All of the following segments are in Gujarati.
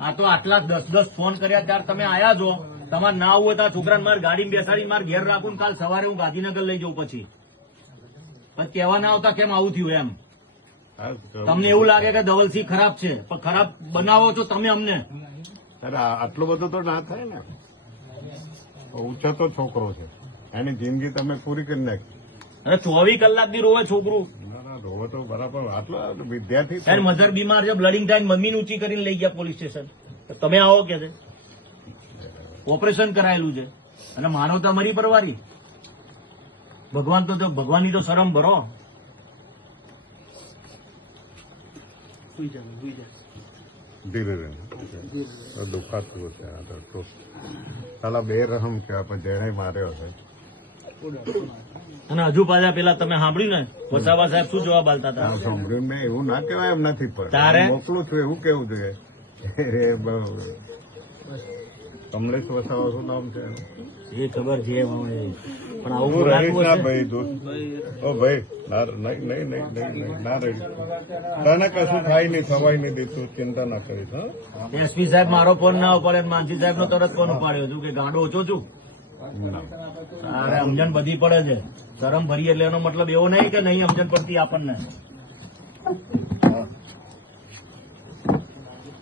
આ તો આટલા દસ દસ ફોન કર્યા ત્યારે તમે આયા છો. તમારે ના આવું તો છોકરાને મારે ગાડી બેસાડી મારે ઘેર રાખું કાલ સવારે હું ગાંધીનગર લઈ જઉં પછી. પણ કહેવા ના આવતા કેમ આવું થયું એમ? તમને એવું લાગે કે ધવલસિંહ ખરાબ છે. પણ ખરાબ બનાવો છો તમે અમને. આટલો બધો આટલું બધું તો ના થાય ને. ઊંચો તો છોકરો છે. એની જિંદગી તમે પૂરી કરી નાખી. અરે ચોવીસ કલાકથી રોવે છોકરું. રોવો તો બરાબર આટલો વિદ્યાર્થી સાહેબ મધર બીમાર છે બ્લડિંગ થાય મમ્મીને ઊંચી કરીને લઈ ગયા પોલીસ સ્ટેશન તમે આવો કે છે? ઓપરેશન કરાયેલું છે. અને માનો તો અમારી પરવારી. ભગવાન તો ભગવાનની તો શરમ ભરો. ધીરે ધીરે. દુખાતું તો. સાલા બે રહમ છે આપણે જેને માર્યો છે. અને હજુ પાછા પેલા તમે સાંભળ્યું ને વસાવા સાહેબ શું જવાબ આલતા હતા? સાંભળ્યું. મેં એવું ના કહેવાય એમ નથી તારે? મોકલું છું એવું કેવું જોઈએ. કમલેશ વસાવા શું નામ છે એ ખબર છે પણ આવું રહીશ ના ભાઈ દોસ્ત ઓ ભાઈ નહીં નહીં નહીં નહીં ના રહીશ. તને કશું થાય નહીં થવાય નહીં દેતું ચિંતા ના કરીશ એસપી સાહેબ મારો ફોન ના ઉપાડે માનસી સાહેબ નો તરત ફોન ઉપાડ્યો. છું કે ગાંડો ઓછો છું. અરે સમજણ બધી પડે છે. શરમ ભરી એટલે એનો મતલબ એવો નહીં કે નહીં સમજણ પડતી આપણને.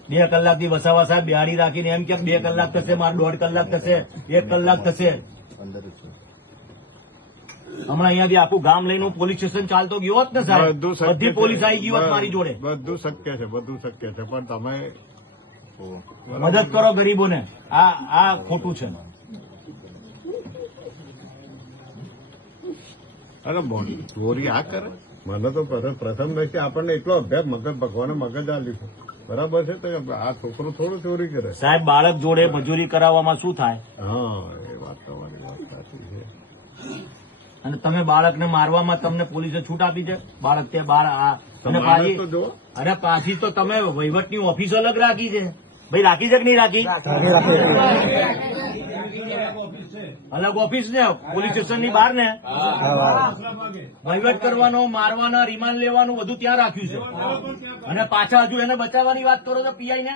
બે કલાકથી વસાવા સાહેબ બિહારી રાખીને એમ કે બે કલાક થશે મારે દોઢ કલાક થશે એક કલાક થશે. હમણાં અહીંયાથી આખું ગામ લઈને હું પોલીસ સ્ટેશન ચાલતો ગયો હોત ને સાહેબ બધું બધી પોલીસ આવી ગઈ હોત મારી જોડે. બધું શક્ય છે બધું શક્ય છે. પણ તમે મદદ કરો ગરીબોને. આ આ ખોટું છે. અરે બોલ ચોરી આ કરે? મને તો પ્રથમ પ્રથમ નથી આપણને એટલો અભ્યાસ મગજ ભગવાને મગજ આલ્યું છે બરાબર છે તો આ છોકરો થોડું ચોરી કરે. સાહેબ બાળક જોડે મજૂરી કરાવવામાં શું થાય? હા એ વાત તમારી વાત સાચી છે. અને તમે બાળકને મારવામાં તમને પોલીસે છૂટ આપી છે? બાળક તે બાર આ અને માણસ પાછી અરે પાછી તો તમે વહીવટની ઓફિસ અલગ રાખી છે. ભાઈ રાખી છે કે નહીં રાખી? અલગ ઓફિસ ને પોલીસ સ્ટેશનની? બહાર ને વહીવટ કરવાનો મારવાના રિમાન્ડ લેવાનું બધું ત્યાં રાખ્યું છે. અને પાછા હજુ એને બચાવવાની વાત કરો તો પીઆઈ ને?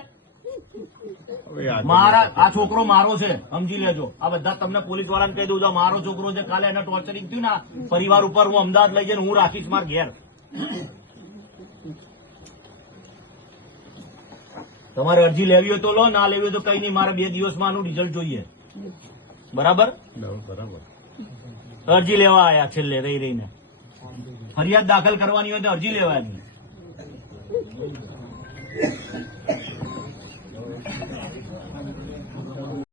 મારા આ છોકરો મારો છે સમજી લેજો. આ બધા તમને પોલીસ વાળાને કહી દઉં આ મારો છોકરો છે કાલે એને ટોર્ચરિંગ થયું ને પરિવાર ઉપર હું અમદાવાદ લઈ જઈને હું રાખીશ માર ઘેર. તમારે અરજી લેવી હોય તો લો ના લેવી હોય તો કઈ નહીં મારે બે દિવસમાં આનું રિઝલ્ટ જોઈએ. બરાબર? બરાબર અરજી લેવા આવ્યા છેલ્લે રહી રહીને. ફરિયાદ દાખલ કરવાની હોય તો અરજી લેવાની.